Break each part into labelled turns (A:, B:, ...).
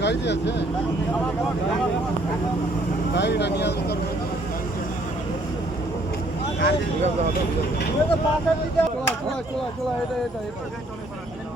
A: গাড়িতে আছে গাড়িটা নিয়ে আসতে চলা চলা চলা চলা এটা এটা এটা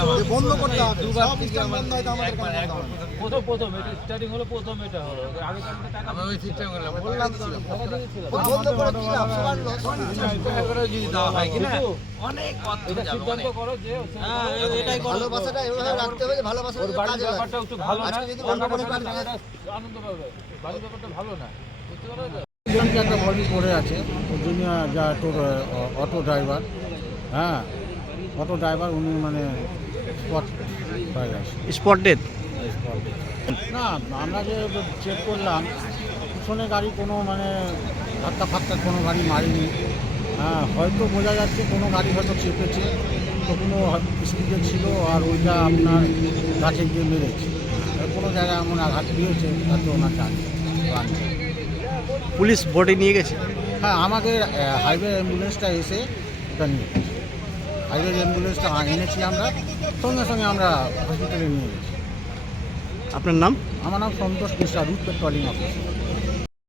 A: হবে বন্ধ করতে হবে। সব স্ট্যান্ড বন্ধ হয় আমাদের কেন বন্ধ হবে। না?
B: প্রথম প্রথম এটা স্টার্টিং হলো প্রথম এটা হলো। আগে টাকা
C: আমরা সিস্টেম করলাম
A: বললাম তো।
B: টাকা দিয়েছিল
A: ও বন্ধ করে কি সবার loss।
C: করে যদি দেওয়া হয় কিনা অনেক পথ
B: সিদ্ধান্ত করো যে
C: হ্যাঁ, এটাই করো।
A: ভালোবাসাটা এভাবে রাখতে হবে যে
B: ওর বাড়ির ব্যাপারটা একটু ভালো না?
A: অন্য কোনো
B: পেলে
A: কাজ
B: টাকাটা আনন্দ পাবে। বাড়ির ব্যাপারটা ভালো না। বুঝতে পারো
D: একটা বডি পড়ে আছে যা অটো ড্রাইভার হ্যাঁ অটো ড্রাইভার উনি মানে স্পট হয়ে গেছে।
E: স্পট ডেথ
D: না আমরা যে চেক করলাম পিছনে গাড়ি কোনো মানে ধাক্কা ফাক্কা কোনো গাড়ি মারেনি। হ্যাঁ হয়তো বোঝা যাচ্ছে কোনো গাড়ি হয়তো চেপেছে তো কোনো স্পিডে ছিল আর ওইটা আপনার গাছে গিয়ে মেরেছে। আর কোনো জায়গায় এমন আঘাত দিয়েছে তাতে ওনার জান।
E: পুলিশ বডি নিয়ে গেছে?
D: হ্যাঁ আমাদের হাইওয়ে অ্যাম্বুলেন্সটা এসে ওটা নিয়ে গেছে। হাইওয়ে অ্যাম্বুলেন্সটা এনেছি আমরা। সঙ্গে সঙ্গে আমরা হসপিটালে নিয়ে গেছি।
E: আপনার নাম?
D: আমার নাম Santosh Mishra route patrolling office